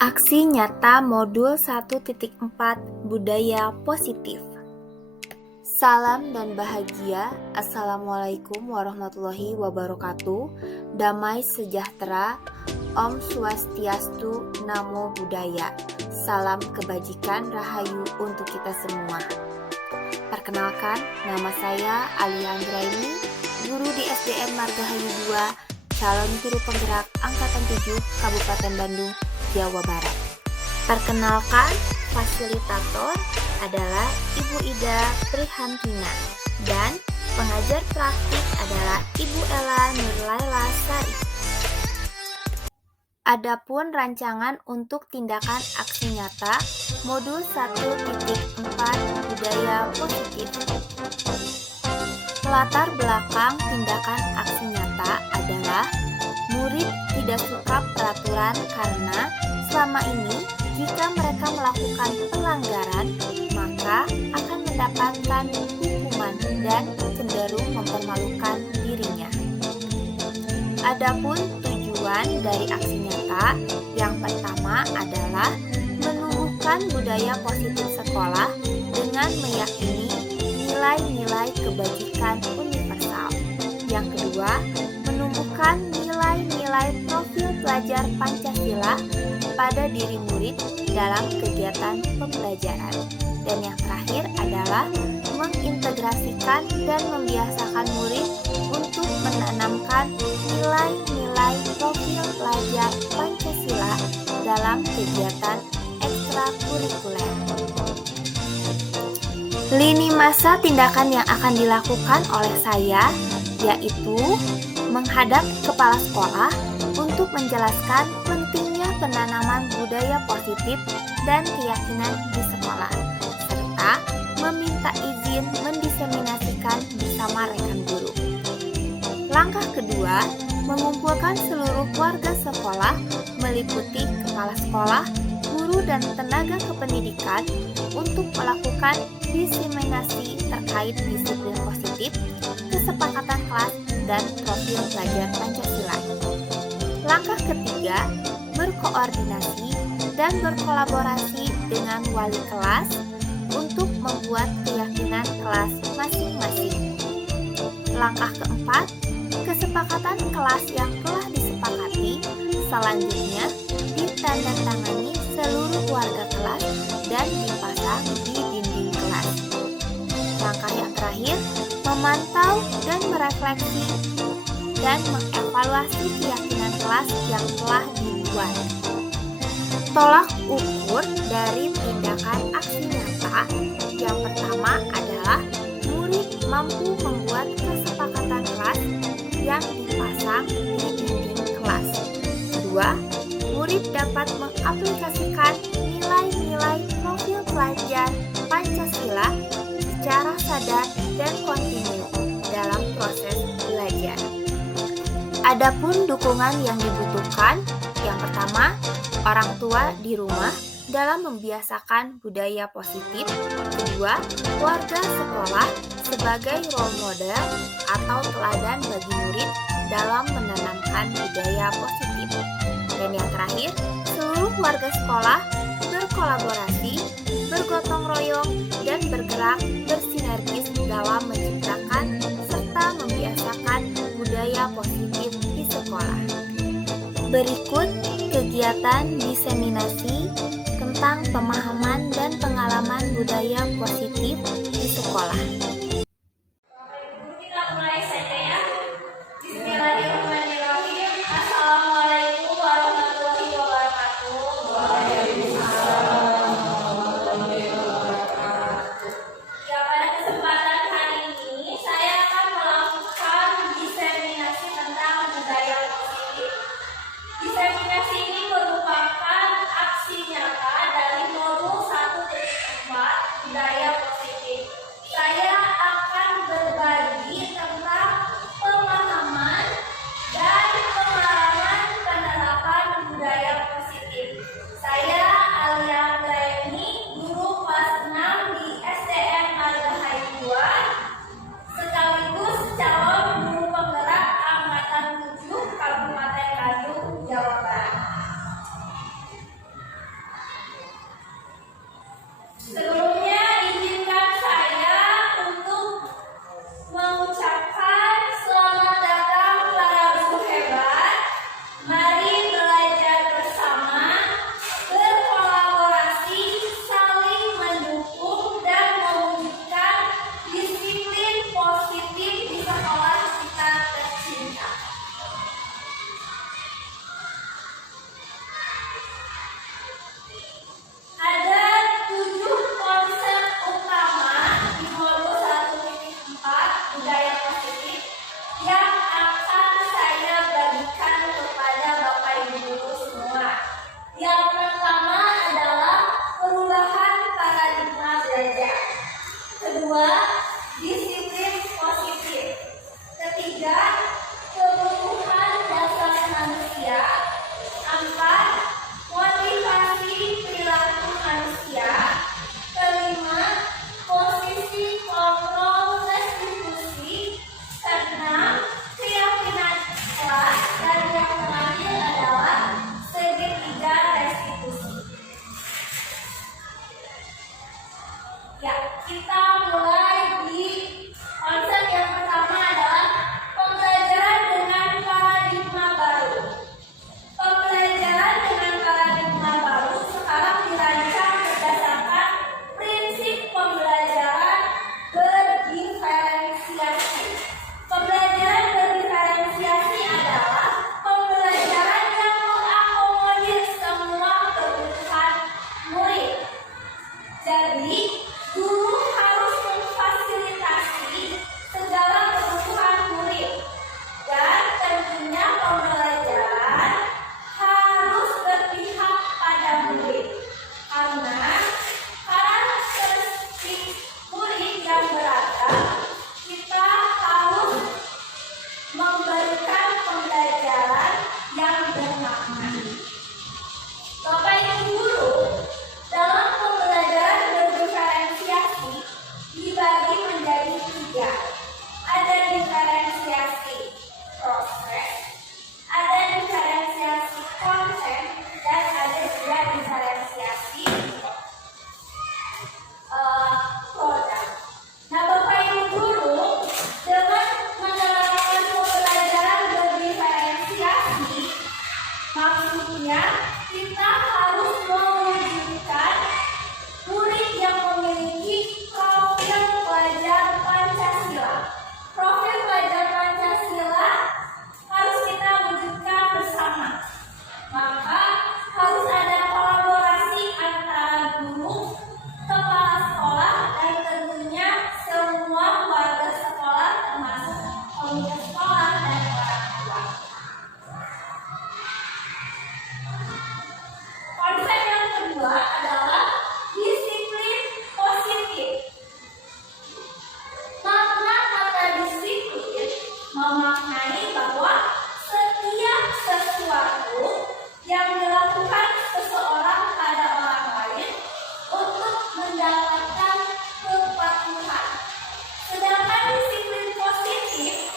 Aksi nyata modul 1.4 Budaya Positif. Salam dan bahagia. Assalamualaikum warahmatullahi wabarakatuh. Damai sejahtera. Om Swastiastu, Namo Buddhaya. Salam kebajikan rahayu untuk kita semua. Perkenalkan, nama saya Alia Anggraini, guru di SDN Margahayu 2, calon guru penggerak Angkatan 7 Kabupaten Bandung, Jawa Barat. Perkenalkan, fasilitator adalah Ibu Ida Prihantina dan pengajar praktik adalah Ibu Ella Nurlaila Sari. Adapun rancangan untuk tindakan aksi nyata modul 1.4 Budaya Positif. Latar belakang tindakan aksi nyata adalah murid tidak suka peraturan karena selama ini jika mereka melakukan pelanggaran maka akan mendapatkan hukuman dan cenderung mempermalukan dirinya. Adapun tujuan dari aksi nyata yang pertama adalah menumbuhkan budaya positif sekolah dengan meyakini nilai-nilai kebajikan universal. Yang kedua, menumbuhkan nilai-nilai profil pelajar Pancasila pada diri murid dalam kegiatan pembelajaran. Dan yang terakhir adalah mengintegrasikan dan membiasakan murid untuk menanamkan nilai-nilai profil pelajar Pancasila dalam kegiatan ekstrakurikuler. Lini masa tindakan yang akan dilakukan oleh saya yaitu menghadap kepala sekolah untuk menjelaskan pentingnya penanaman budaya positif dan keyakinan di sekolah, serta meminta izin mendiseminasikan bersama rekan guru. Langkah kedua, mengumpulkan seluruh warga sekolah meliputi kepala sekolah, guru, dan tenaga kependidikan untuk melakukan diseminasi terkait disiplin positif, kesepakatan kelas, dan profil pelajar Pancasila. Langkah ketiga, berkoordinasi dan berkolaborasi dengan wali kelas untuk membuat keyakinan kelas masing-masing. Langkah keempat, kesepakatan kelas yang telah disepakati selanjutnya ditandatangani seluruh warga kelas dan dipasang di dinding kelas. Langkah yang terakhir, memantau dan merefleksi dan mengevaluasi keyakinan kelas yang telah dibuat. Tolak ukur dari tindakan aksi nyata yang pertama adalah murid mampu membuat kesepakatan kelas yang dipasang di dinding kelas. Kedua, murid dapat mengaplikasikan nilai-nilai profil pelajar Pancasila secara sadar dan kontinu dalam proses belajar. Adapun dukungan yang dibutuhkan, yang pertama, orang tua di rumah dalam membiasakan budaya positif. Kedua, warga sekolah sebagai role model atau teladan bagi murid dalam menanamkan budaya positif. Dan yang terakhir, seluruh warga sekolah berkolaborasi, bergotong royong, dan bergerak bersinergis dalam menciptakan serta membiasakan budaya positif di sekolah. Berikut kegiatan diseminasi tentang pemahaman dan pengalaman budaya positif di sekolah. Kita mulai saja ya. Bismillahirrahmanirrahim. Assalamualaikum warahmatullahi wabarakatuh. Ya, pada kesempatan hari ini saya akan melakukan diseminasi tentang budaya positif. Diseminasi ini merupakan aksi nyata dari modul 1.4 budaya positif. Saya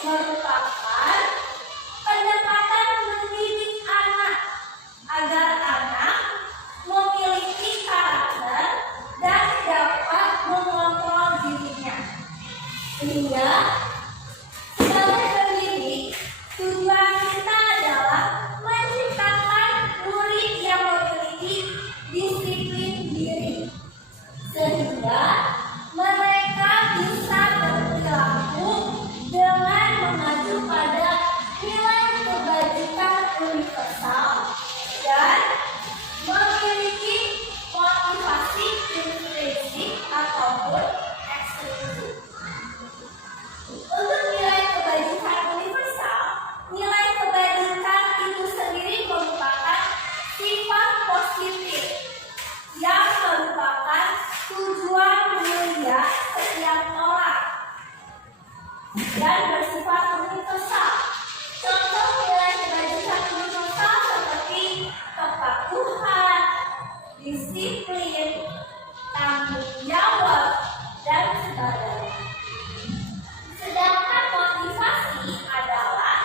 merupakan pendekatan mendidik anak agar anak memiliki karakter dan dapat mengontrol dirinya. Sehingga sebagai pendidik, tujuan kita adalah menciptakan murid yang memiliki disiplin diri, sehingga mereka bisa berperilaku dengan mengacu pada nilai kebajikan universal dan memiliki motivasi intrinsik ataupun ekstrinsik. Untuk nilai kebajikan universal, nilai kebajikan itu sendiri merupakan sifat positif yang merupakan tujuan mulia setiap orang dan bersifat universal. Contoh nilai kebajikan universal seperti kepatuhan, disiplin, tanggung jawab, dan sebagainya. Sedangkan motivasi adalah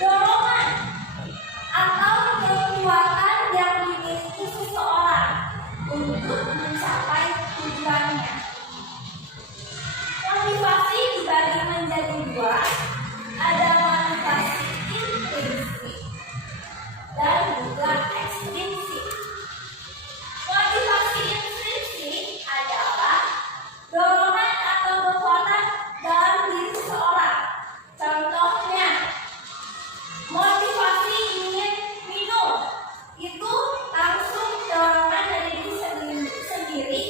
dorongan atau kekuatan yang dimiliki seseorang untuk mencapai tujuannya. Motivasi dibagi menjadi dua, ada motivasi intrinsik dan juga ekstrinsik. Motivasi intrinsik adalah dorongan atau kekuatan dalam diri seseorang. Contohnya, motivasi ingin minum, itu langsung dorongan dari diri sendiri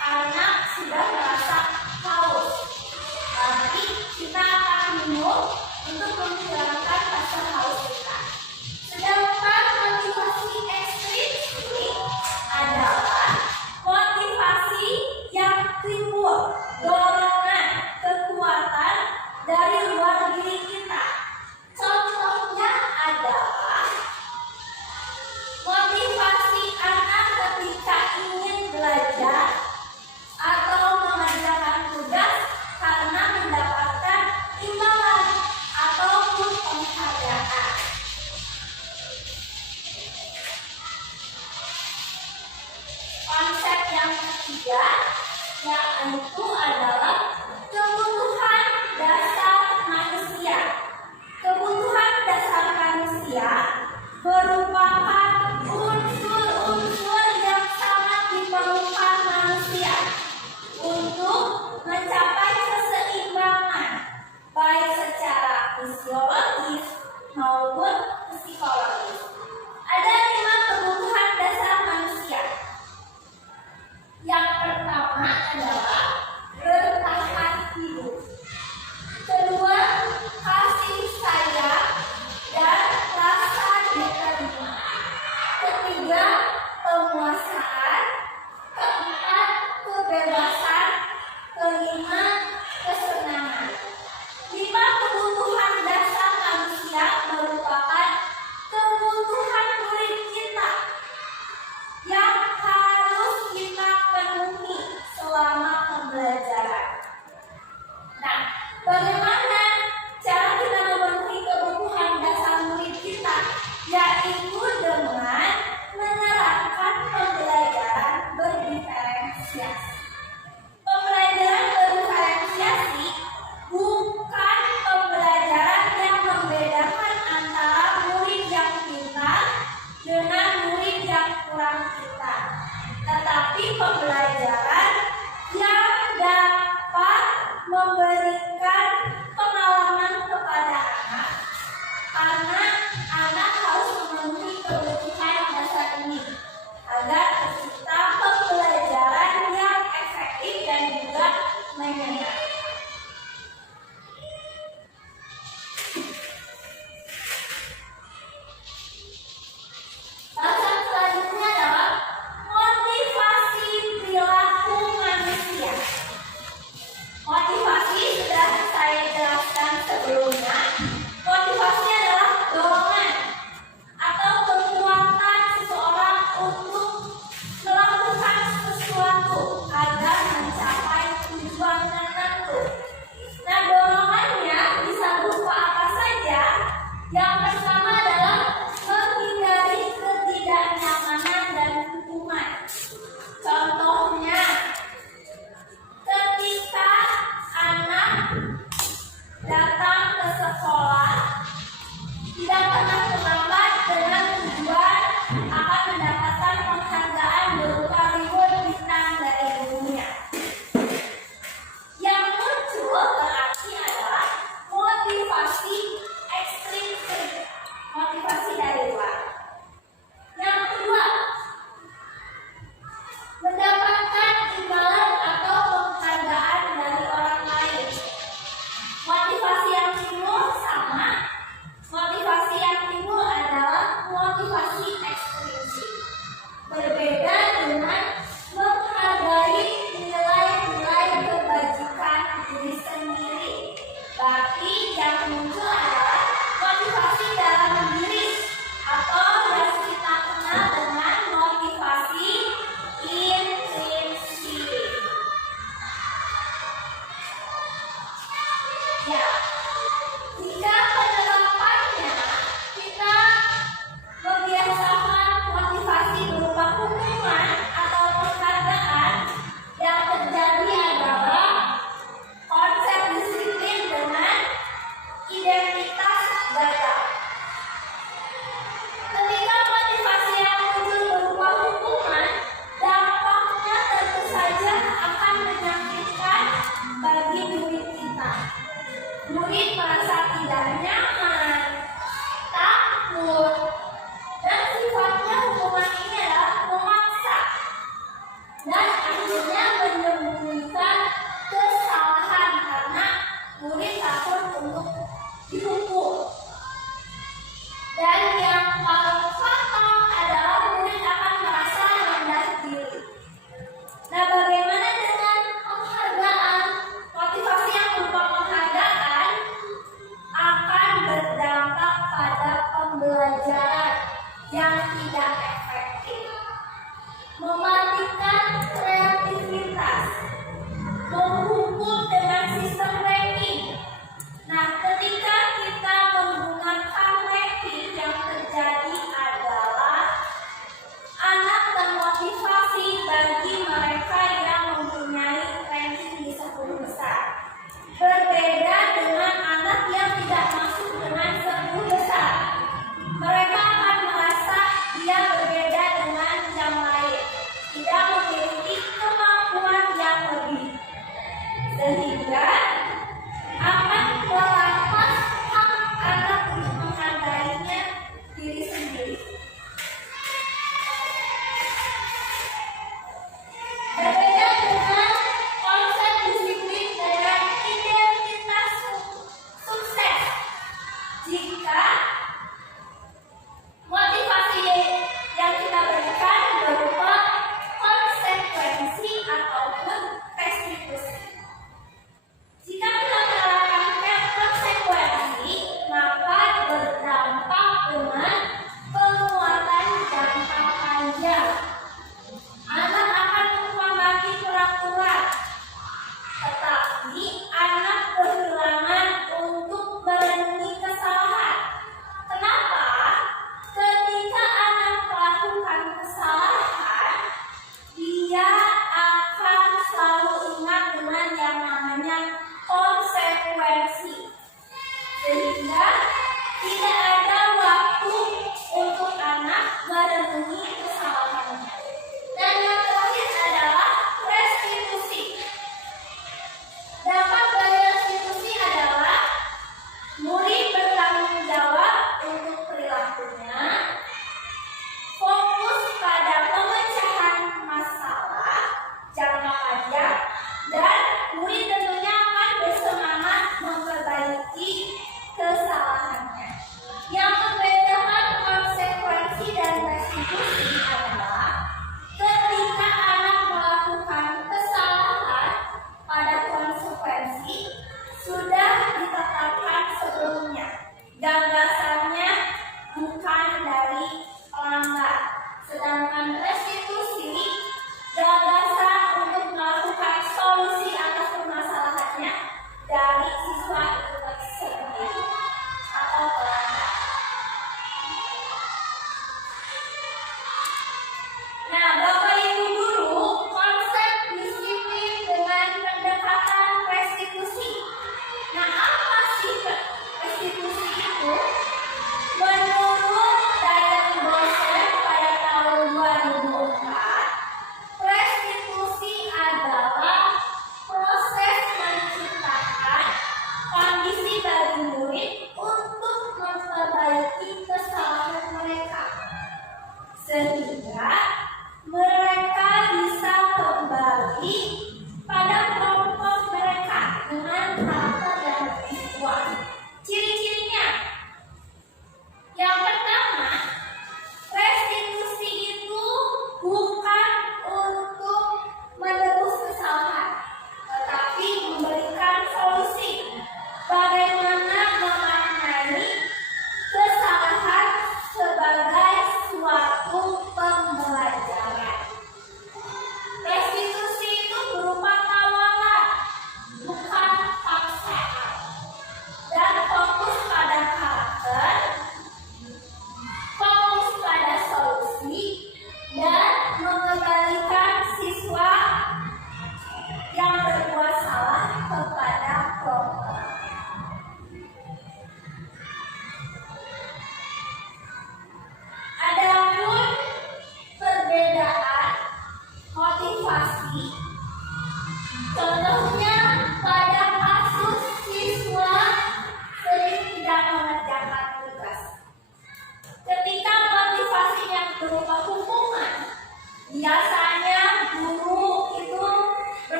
karena sudah merasa haus. Tapi kita akan minum untuk menghilangkan rasa haus kita. Sedangkan motivasi ekstrinsik adalah motivasi yang timbul, dorongan, kekuatan dari luar diri kita. Contohnya adalah motivasi anak ketika ingin belajar atau mengerjakan tugas karena mendapatkan imbalan ataupun penghargaan. Konsep yang ketiga yaitu adalah kebutuhan dasar manusia. Kebutuhan dasar manusia merupakan unsur-unsur yang sangat diperlukan manusia untuk mencapai keseimbangan baik secara fisiologis maupun psikologis. Ada 5 kebutuhan dasar manusia. Yang pertama adalah bertahan hidup. Kedua, kasih sayang dan rasa diterima. Ketiga, penguasaan. Keempat, kebebasan. Kelima, kesenangan. 5 kebutuhan dasar manusia merupakan kebutuhan murid kita yang harus kita penuhi selama merasa tidak nyaman, takut, dan sifatnya hukuman ini adalah memaksa dan akhirnya menyembunyikan kesalahan karena murid takut untuk dihukum. Dan yang paling fatal adalah murid akan merasa rendah diri. Nah, bagaimana dengan penghargaan? Motivasi yang berupa penghargaan akan berdampak pada pembelajaran yang tidak efektif, mematikan kreativitas, menghukum dengan sistem ranking. Nah, ketika kita menggunakan ranking, yang terjadi adalah anak termotivasi bagi mereka yang mempunyai ranking di 10 besar. Berbeda dengan anak yang tidak masuk dengan 10 besar. Mereka akan merasa dia berbeda dengan yang lain, tidak memiliki kemampuan yang lebih, sehingga akan merampas hak anak untuk menghargainya diri sendiri. Berbeda dengan konsep disiplin dengan identitas sukses. Jika motivasi yang kita berikan berupa konsekuensi ataupun restitusi. Jika kita menerapkan konsekuensi, maka berdampak dengan penguatan jangka panjang. Anak akan menghormati peraturan, tetapi anak kehilangan untuk merenungi kesalahan. Kenapa? Ketika anak melakukan kesalahan, dia akan selalu ingat dengan yang namanya konsekuensi, sehingga tidak ada waktu untuk anak merenungi kesalahannya. Dan yang terakhir adalah restitusi. Dampak dari restitusi adalah murid bertanggung jawab untuk perilakunya, fokus pada pemecahan masalah jangka panjang, dan murid tentunya akan bersemangat memperbaiki kesalahannya. Yang membedakan konsekuensi dan restitusi adalah ketika anak melakukan kesalahan, pada konsekuensi sudah ditetapkan sebelumnya.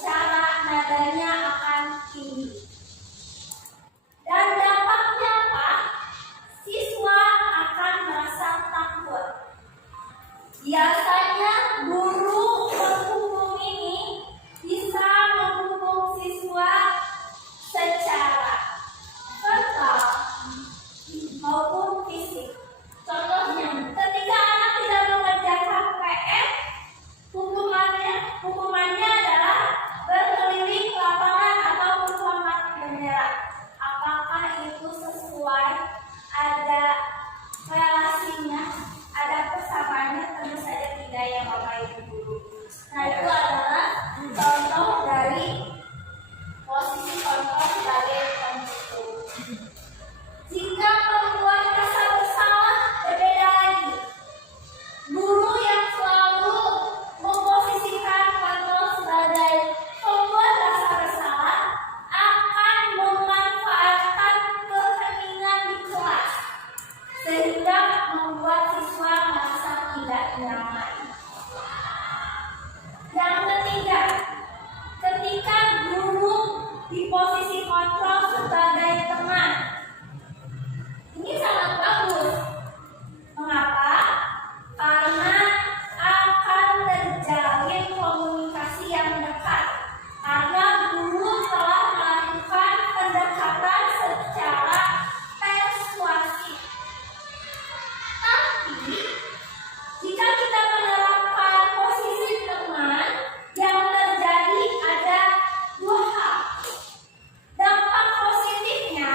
berbicara nadanya akan tinggi. Dan dampaknya apa? Siswa akan merasa takut. Biasanya guru menghukum ini bisa menghukum siswa secara verbal maupun fisik. Contohnya, ketika anak tidak mengerjakan PR, hukumannya adalah berkeliling lapangan atau selamat bendera. Apakah itu sesuai? Ada relasinya, ada persamaannya? Tentu saja tidak ya Bapak Ibu guru. Nah, itu adalah contoh dari posisi kontrol sebagai pembentuk. Jika pembuat rasa bersalah berbeda lagi, guru yang selalu memposisikan kontrol sebagai pembuat rasa bersalah akan memanfaatkan keheningan di kelas sehingga membuat siswa merasa tidak nyaman. Yang ketiga, ketika guru di posisi kontrol sebagai teman, ini sangat bagus. Mengapa? Karena akan terjalin komunikasi yang dekat. Karena guru telah melakukan pendekatan secara persuasif. Tapi, jika kita menerapkan posisi teman, yang terjadi ada dua hal. Dampak positifnya,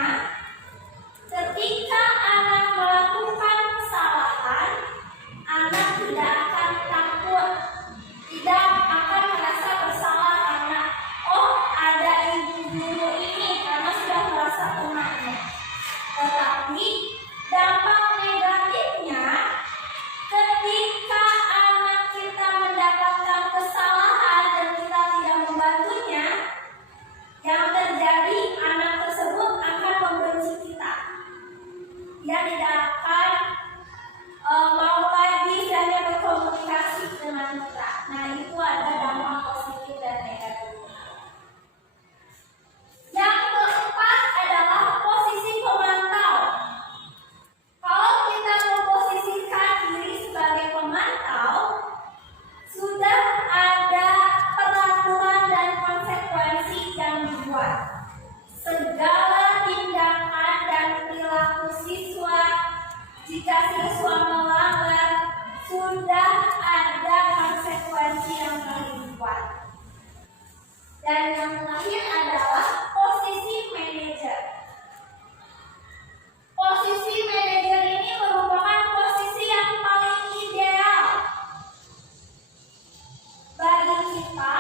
ketika anak melakukan kesalahan, anak tidak akan takut, tidak akan merasa bersalah karena ada ibu guru ini karena sudah merasa temannya. Tetapi dampak negatifnya, ketika anak kita mendapatkan kesalahan dan kita tidak membantunya, yang terjadi anak tersebut akan membenci kita. Dia tidak akan mau lagi hanya berkomunikasi dengan kita. Nah, itu ada dampak positif dan negatif. Yang keempat adalah posisi pemantau. Kalau kita memposisikan diri sebagai pemantau, sudah ada peraturan dan konsekuensi yang dibuat. Segala tindakan dan perilaku siswa, jika siswa melanggar, sudah ada konsekuensi yang telah dibuat. Dan yang terakhir adalah posisi manajer. Posisi manajer ini merupakan posisi yang paling ideal bagi kita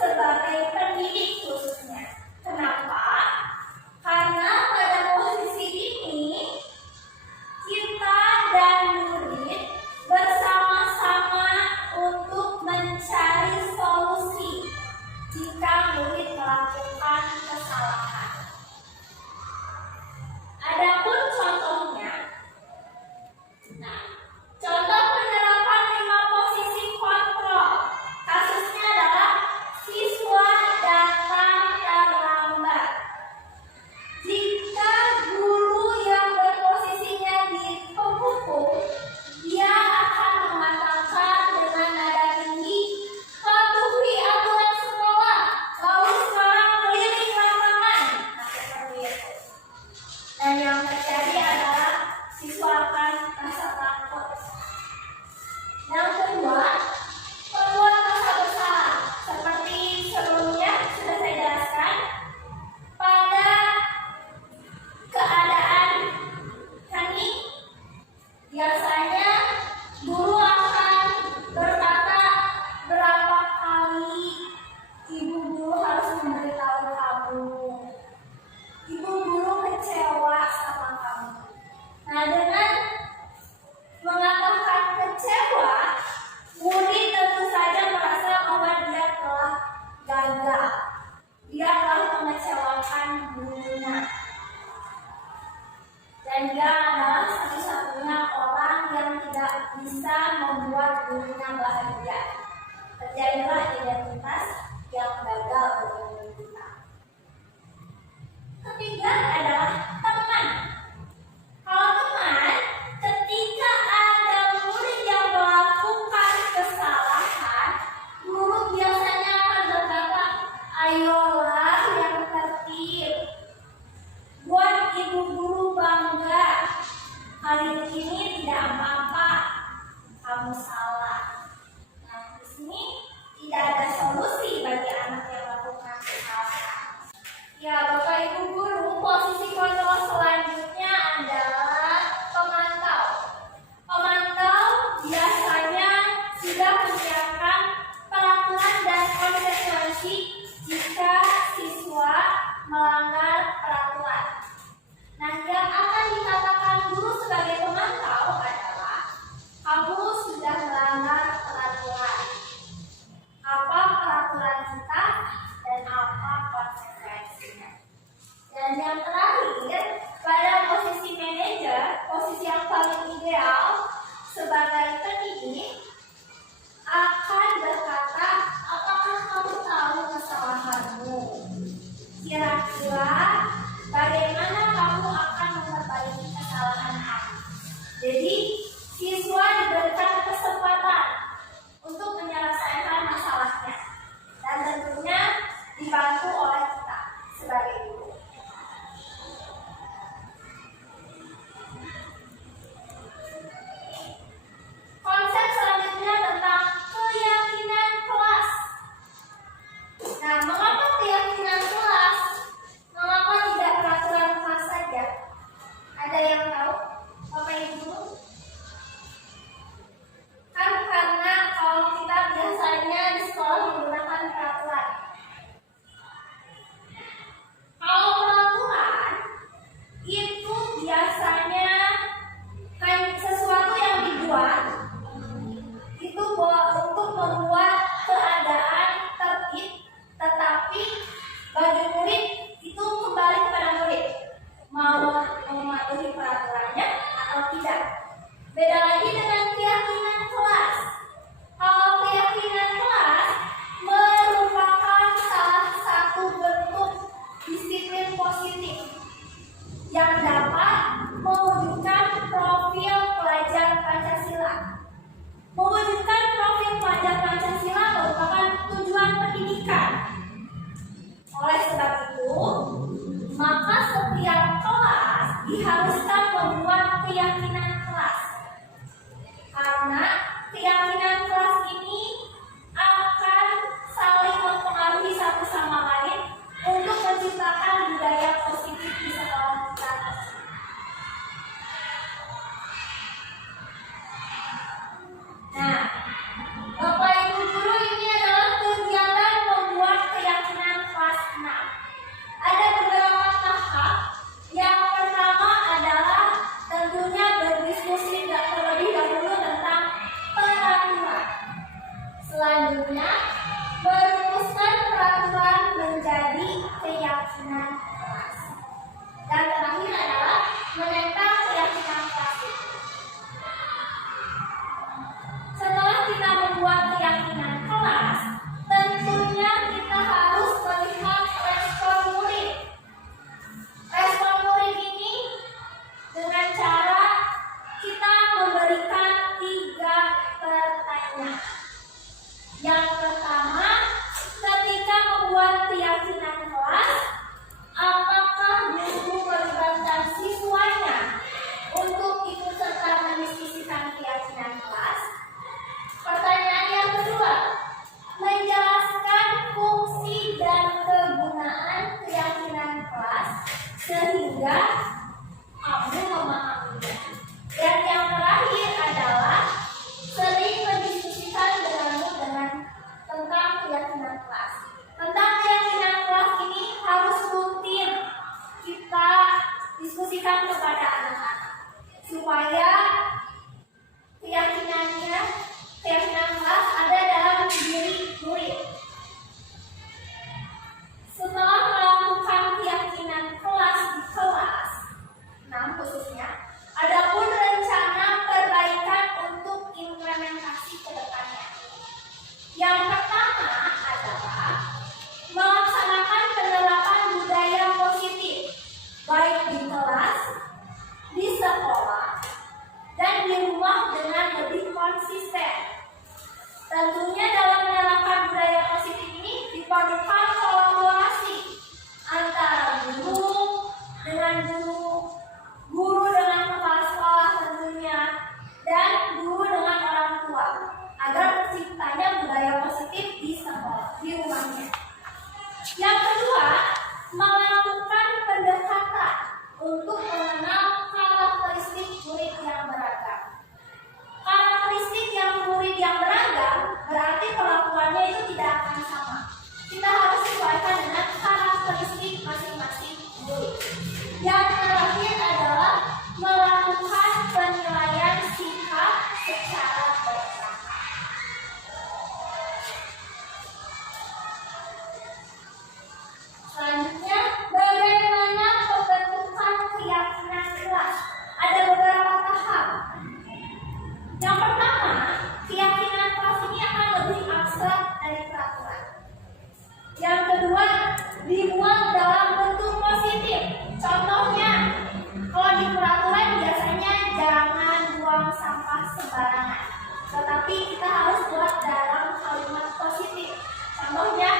sebagai pendidik khususnya. Kenapa? Karena pada posisi ini kita dan murid bersama-sama untuk mencari solusi jika murid melakukan kesalahan. Adapun contohnya, contoh penerapan 5 posisi kontrol. Kasusnya adalah siswa datang terlambat. Jika guru yang berposisinya di penghukum, dia akan mengatakan dengan nada tinggi, "Patuhi aturan sekolah, lalu sekarang keliling lapangan." Nah, seperti itu. Dan yang terjadi adalah siswa akan merasa takut. Yang kedua, pembuat rasa bersalah. Seperti sebelumnya sudah saya jelaskan, pada keadaan hening, biasanya guru akan berkata, "Berapa kali ibu guru harus memberitahu kamu? Ibu guru kecewa sama kamu." Nah, dengan mengatakan kecewa, murid tentu saja merasa bahwa dia telah gagal. Dia telah mengecewakan gurunya. Dan dia adalah satu-satunya orang yang tidak bisa membuat gurunya bahagia. Terjadilah identitas yang gagal bertemu kita. Ketiga adalah teman. Kalau teman, ketika ada murid yang melakukan kesalahan, guru biasanya akan berkata, ayolah yang tertib. Buat ibu guru bangga. Kali ini tidak apa-apa. Kamu salah. Nah, di sini tidak ada solusi bagi anak yang melakukan kesalahan. Ya, Bapak Ibu guru, posisi kontrol selanjutnya adalah pemantau. Pemantau biasanya sudah menyiapkan peraturan dan konsekuensi jika siswa melanggar peraturan. Nah, yang akan dikatakan guru sebagai pemantau adalah kamu sudah melanggar peraturan. Apa peraturan kita dan apa konsekuensinya. Dan yang terakhir, pada posisi manajer, posisi yang paling ideal sebagai pendidik akan berkata, apakah kamu tahu kesalahanmu? Kira-kira bagaimana kamu akan memperbaiki kesalahan kamu? Jadi, siswa diberikan kesempatan untuk menyelesaikan masalahnya dan tentunya dibantu oleh kita sebagai guru. Konsep selanjutnya tentang keyakinan kelas. Nah, mengapa keyakinan kelas? Mengapa tidak peraturan kelas saja? Ada yang tahu? Bapak Ibu? Kan karena kalau kita biasanya di sekolah menggunakan peraturan. kita harus sesuaikan dengan karakteristik masing-masing murid. Yang terakhir adalah melakukan penilaian sikap secara bertahap. Selanjutnya, bagaimana pembentukan keyakinan kelas? Ada beberapa tahap. Yang pertama, keyakinan kelas ini akan lebih abstrak dari peraturan. Yang kedua, dibuat dalam bentuk positif. Contohnya, kalau di peraturan biasanya jangan buang sampah sembarangan. Tetapi kita harus buat dalam kalimat positif. Contohnya,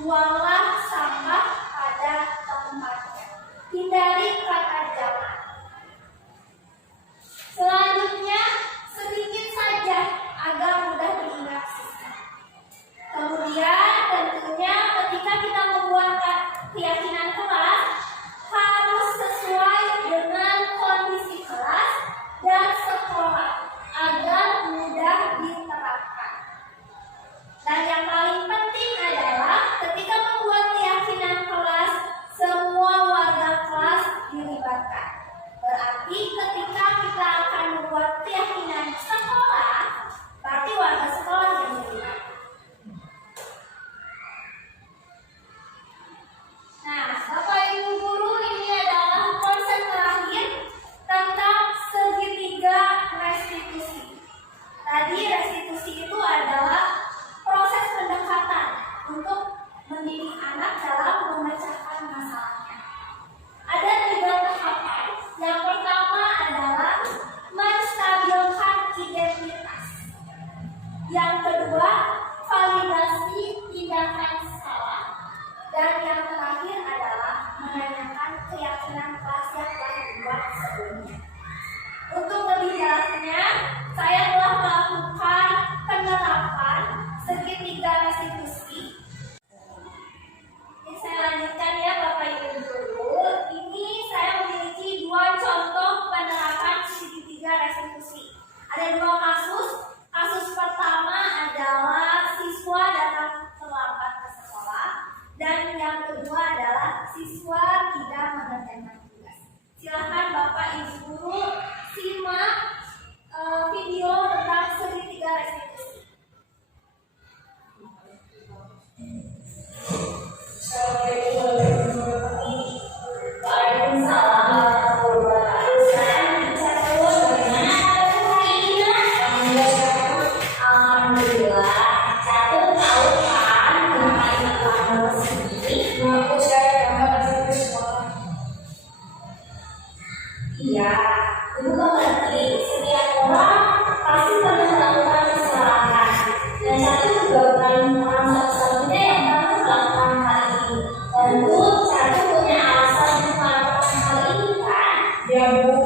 buanglah sampah pada tempatnya. Hindari kata jangan. Selanjutnya, sedikit saja agar mudah diingat siswa. Kemudian tentunya ketika kita membuat keyakinan kelas harus sesuai dengan kondisi kelas dan sekolah agar mudah diterapkan. Dan yang paling penting adalah ketika membuat keyakinan kelas, semua warga kelas dilibatkan. Berarti ketika kita akan membuat keyakinan sekolah, berarti warga sekolah yang dilibatkan. Nah, Bapak Ibu Guru, ini adalah konsep terakhir tentang segitiga restitusi. Tadi restitusi itu adalah proses pendekatan untuk mendidik anak dalam memecahkan masalahnya. Ada 3 tahapan. Yang pertama adalah menstabilkan identitas. Yang kedua, validasi tindakan salah. Dan yang terakhir adalah menanyakan keyakinan kelas yang telah dibuat sebelumnya. Untuk lebih jelasnya, saya telah melakukan penerapan segitiga restitusi. Ini saya lanjutkan ya Bapak Ibu Guru. Ini saya memiliki 2 contoh penerapan segitiga restitusi. Ada 2 kasus. Kasus pertama adalah siswa datang terlambat ke sekolah. Dan yang kedua adalah siswa tidak mengerjakan tugas. Silakan Bapak Ibu Guru simak video tentang segitiga restitusi. Iya, ibu mengerti setiap orang pasti pernah melakukan kesalahan dan satu juga bukan orang satu-satunya yang pernah melakukan hal ini. Tentu satu punya alasan untuk melakukan hal ini kan? Ya Bu.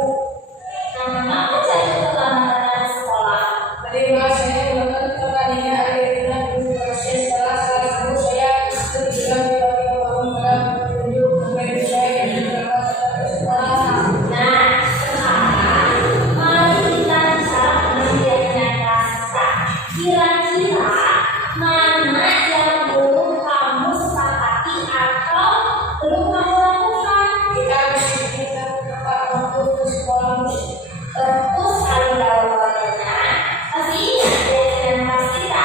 Nah, mengapa saya terlambat ke sekolah? Tadi bahasanya melakukan pertandingan akhirnya di proses setelah salah satu saya kebetulan tiba-tiba bangun dalam menuju ke saya yang berangkat ke sekolah. Nah, sekarang mari kita bicara tentang keyakinan kelas kita. Kira-kira mana yang belum kamu sepakati atau belum kamu lakukan? Kita mesti kita tepat waktu ke sekolah. Tentu sekali jawabannya. Masih ingat keyakinan kelas kita?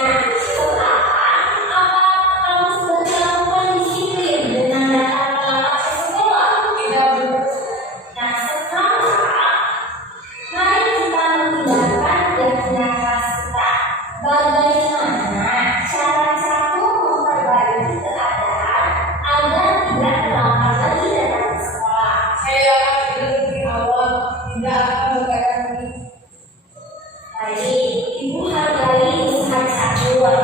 Nah, sekarang apa kamu sudah melakukan disiplin dengan datang terlambat ke sekolah? Tidak Bu. Nah, sekarang mari kita memindahkan keyakinan kelas kita. Bagaimana cara satu memperbaiki keadaan agar tidak terlambat lagi datang ke sekolah? Saya akan tidur di awal, tidak akan berkaitan lagi. Baik, Ibu hargai usaha catur.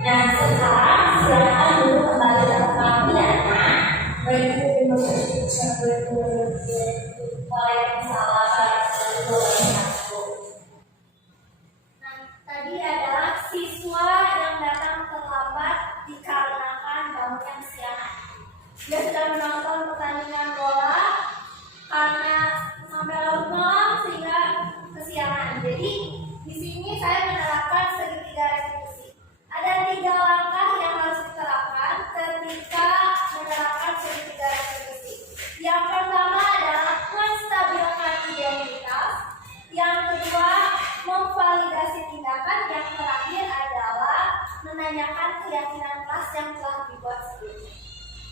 Nah, sekarang silakan dulu kembali ke tempat ya, Nak. Baik Bu, terima kasih. Assalamualaikum. Waalaikumsalam warahmatullahi wabarakatuh. Nah, tadi adalah siswa yang datang terlambat dikarenakan bangun siang. Dia sedang menonton pertandingan bola karena sampai larut malam sehingga kesiangan. Jadi di sini saya menerapkan segitiga restitusi. Ada 3 langkah yang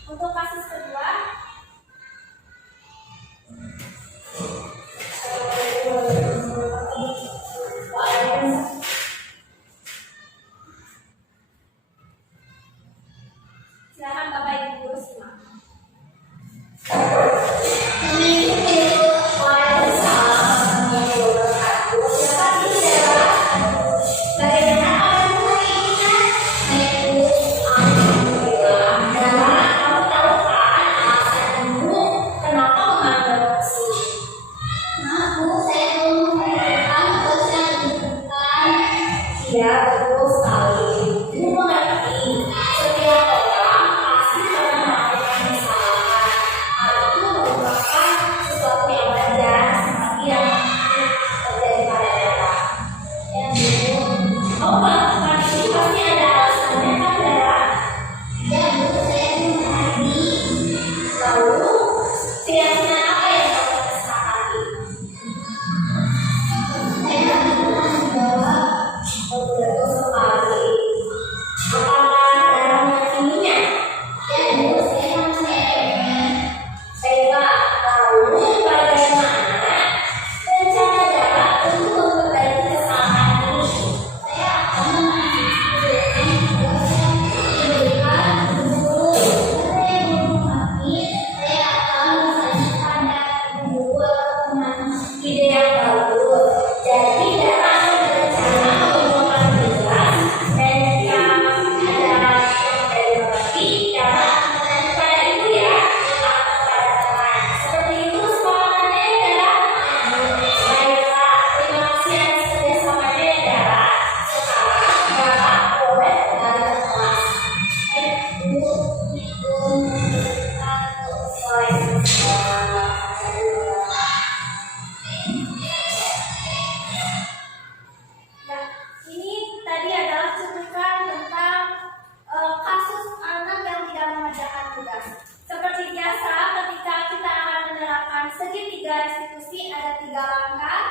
Untuk kasus kedua, silakan Bapak Ibu guru simak. Ya, betul sekali. Ibu mengerti, setiap orang pasti pernah melakukan kesalahan. Hal itu merupakan sesuatu yang wajar seperti yang terjadi pada Dara. Yang dulu, kamu melakukan ini pasti ada alasannya kan, Dara? Ya, dulu saya mengerti. Lalu, keyakinan apa yang kamu kesepakati? Saya menjawab, betul sekali. Apakah Dara meyakininya? Ya, dulu saya meyakininya. Baiklah, lalu bagaimana rencana Dara untuk memperbaiki kesalahan ini? Saya akan memberikan guru. Saya menghormati, saya akan mengajarkan guru atau teman ide yang bagus. Jadi Dara akan berencana mengumpulkan tugas dan jika ada yang tidak dimengerti, Dara akan bertanya kepada ibu ya, atau kepada teman. Seperti itu semangatnya ya, Dara. Baiklah, terima kasih atas kerjasamanya ya, Dara. Sekarang Dara boleh kembali ke kelas. Nah, ini tadi adalah cuplikan tentang kasus anak yang tidak mengerjakan tugas. Seperti biasa, ketika kita akan menerapkan segitiga restitusi, ada 3 langkah.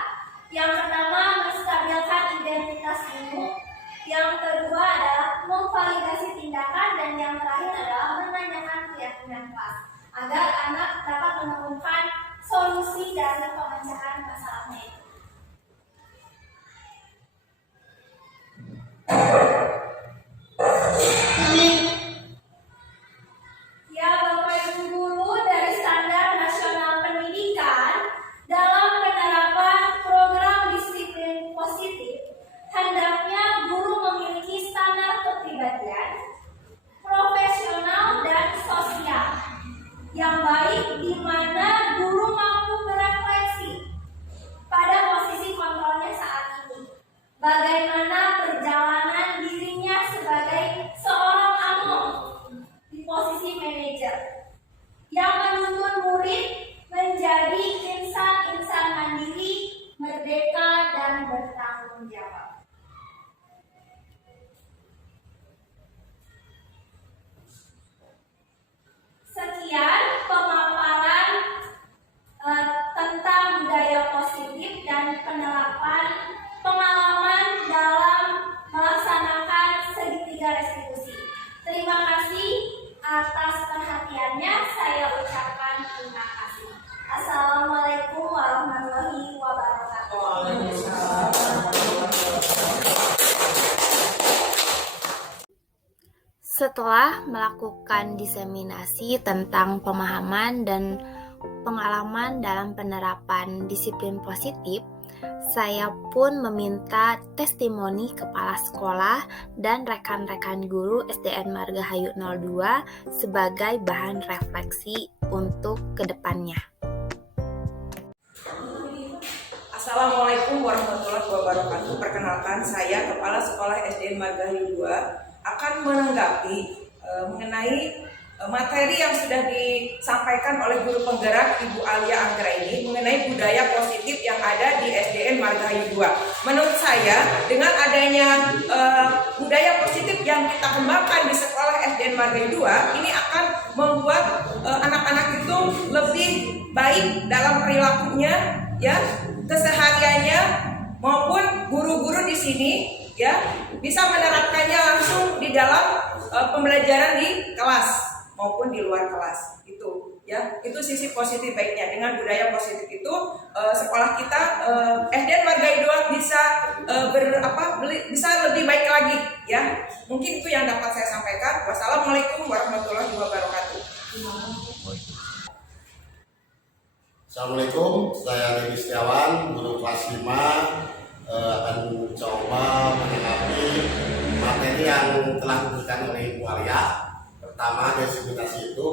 Yang pertama, menstabilkan identitas dulu. Yang kedua adalah memvalidasi tindakan, dan yang terakhir adalah menanyakan keyakinan kelas agar anak dapat menemukan solusi dari pemecahan masalahnya itu. Ya, Bapak Ibu guru, dari Standar Nasional Pendidikan dalam penerapan program disiplin positif, hendaknya guru memiliki standar kepribadian, profesional dan sosial yang baik, di mana guru mampu berefleksi pada posisi kontrolnya saat ini. Bagaimana perjalanan dirinya sebagai seorang among di posisi manajer yang menuntun murid menjadi insan-insan mandiri, merdeka, dan bertanggung jawab. Sekian pemaparan tentang budaya positif dan penerapan pengalaman dalam melaksanakan segitiga restitusi. Terima kasih atas perhatiannya. Saya ucapkan terima kasih. Assalamualaikum warahmatullahi wabarakatuh. Setelah melakukan diseminasi tentang pemahaman dan pengalaman dalam penerapan disiplin positif, saya pun meminta testimoni kepala sekolah dan rekan-rekan guru SDN Margahayu 02 sebagai bahan refleksi untuk kedepannya. Assalamualaikum warahmatullahi wabarakatuh. Perkenalkan, saya Kepala Sekolah SDN Margahayu 2 akan menanggapi mengenai materi yang sudah disampaikan oleh guru penggerak Ibu Alia Anggraini mengenai budaya positif yang ada di SDN Margahayu 2. Menurut saya, dengan adanya budaya positif yang kita kembangkan di sekolah SDN Margahayu 2, ini akan membuat anak-anak itu lebih baik dalam perilakunya, ya, kesehariannya, maupun guru-guru di sini, ya, bisa menerapkannya langsung di dalam pembelajaran di kelas maupun di luar. luar kelas. Itu ya, itu sisi positif baiknya. Dengan budaya positif itu sekolah kita SDN Margahayu 2 bisa bisa lebih baik lagi ya. Mungkin itu yang dapat saya sampaikan. Wassalamualaikum warahmatullahi wabarakatuh. Assalamualaikum, saya Redi Setiawan, guru kelas 5, akan mencoba menanggapi materi yang telah diberikan oleh Ibu Arya. Pertama, diskriminasi itu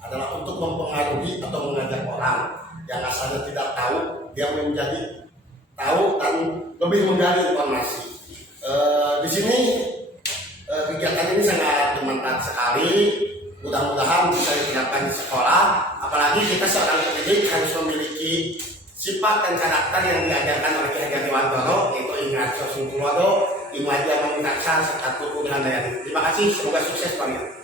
adalah untuk mempengaruhi atau mengajak orang yang asalnya tidak tahu, dia menjadi tahu dan lebih menggali informasi. Di sini kegiatan ini sangat bermanfaat sekali. Mudah-mudahan bisa diterapkan di sekolah, apalagi kita seorang pendidik harus memiliki sifat dan karakter yang diajarkan oleh Ki Hajar Dewantoro, yaitu ingat sosum tulodo, imaja meminaksa, serta tuku dengan daya. Terima kasih, semoga sukses kalian.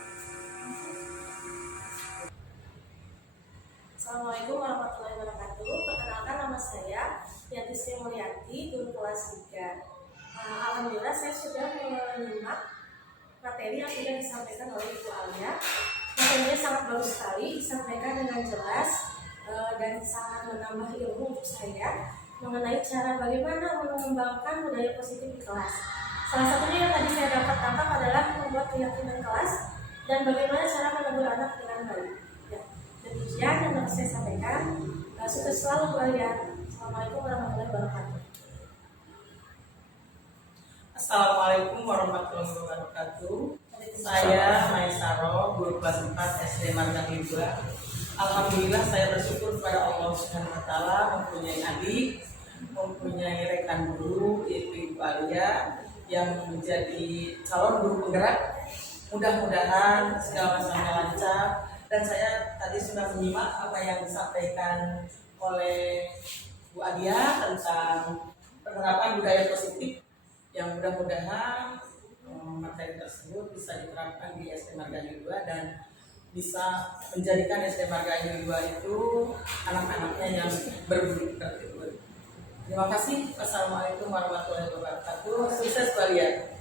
Assalamualaikum warahmatullahi wabarakatuh. Perkenalkan, nama saya Yanti Sri Mulyanti, guru kelas 3. Alhamdulillah saya sudah menyimak materi yang sudah disampaikan oleh Ibu Alia. Materinya sangat bagus sekali, disampaikan dengan jelas dan sangat menambah ilmu untuk saya mengenai cara bagaimana mengembangkan budaya positif di kelas. Salah satunya yang tadi saya dapat tangkap adalah membuat keyakinan kelas dan bagaimana cara menegur anak dengan baik. Ya, demikian yang dapat saya sampaikan. Sukses selalu Bu Alia. Assalamualaikum warahmatullahi wabarakatuh. Assalamualaikum warahmatullahi wabarakatuh. Saya Maisaro, guru kelas 4 SD Margahayu 2. Alhamdulillah saya bersyukur kepada Allah Subhanahu wa taala mempunyai adik, mempunyai rekan guru yaitu Ibu Alia yang menjadi calon guru penggerak. Mudah-mudahan segala macamnya lancar, dan saya tadi sudah menyimak apa yang disampaikan oleh Bu Alia tentang penerapan budaya positif, yang mudah-mudahan materi tersebut bisa diterapkan di SD Margahayu 2 dan bisa menjadikan SD Margahayu 2 itu anak-anaknya yang berbudi pekerti. Terima kasih. Wassalamualaikum warahmatullahi wabarakatuh. Sukses kalian.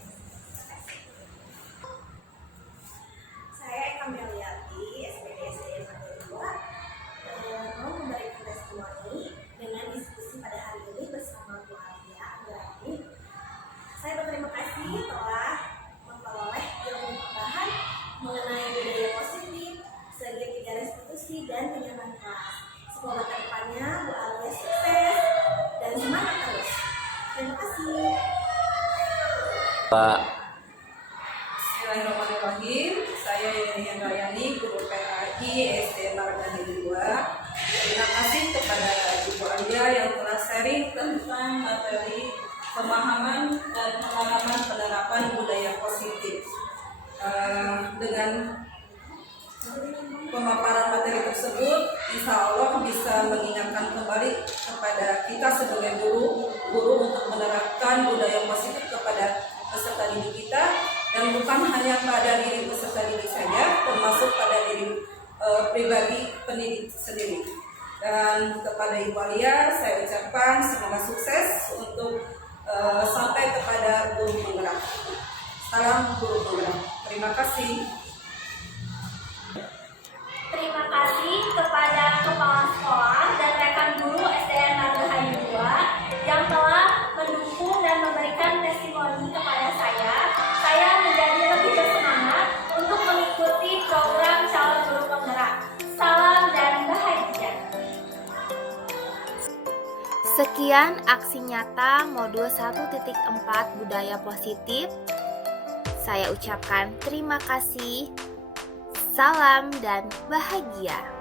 Saya Eka Meliati, SPD SDN Margahayu 2, mau memberikan testimoni dengan diskusi pada hari ini bersama Bu Alia Anggrani. Saya berterima kasih telah memperoleh ilmu tambahan mengenai budaya positif, segi 3 restitusi dan penyamaan kelas. Semoga kedepannya Bu Alia sukses dan semangat terus. Terima kasih. Pak. Bismillahirrahmanirrahim. Saya Yeni Hendayani, guru PAI SD Margahayu 2. Terima kasih kepada Ibu Alia yang telah sharing tentang materi pemahaman dan pengalaman penerapan budaya positif. Dengan pemaparan materi tersebut, insya Allah bisa mengingatkan kembali kepada kita sebagai guru untuk menerapkan budaya positif kepada peserta didik kita, dan bukan hanya pada diri peserta didik saja, termasuk pada diri pribadi pendidik sendiri. Dan kepada Ibu Alia saya ucapkan semoga sukses untuk sampai kepada guru penggerak. Salam guru penggerak. Terima kasih. Terima kasih kepada Kepala Sekolah dan rekan guru SDN Margahayu 2 yang telah mendukung dan memberikan testimoni kepada saya. Saya menjadi lebih bersemangat untuk mengikuti program calon guru penggerak. Salam dan bahagia. Sekian aksi nyata modul 1.4 budaya positif. Saya ucapkan terima kasih. Salam dan bahagia.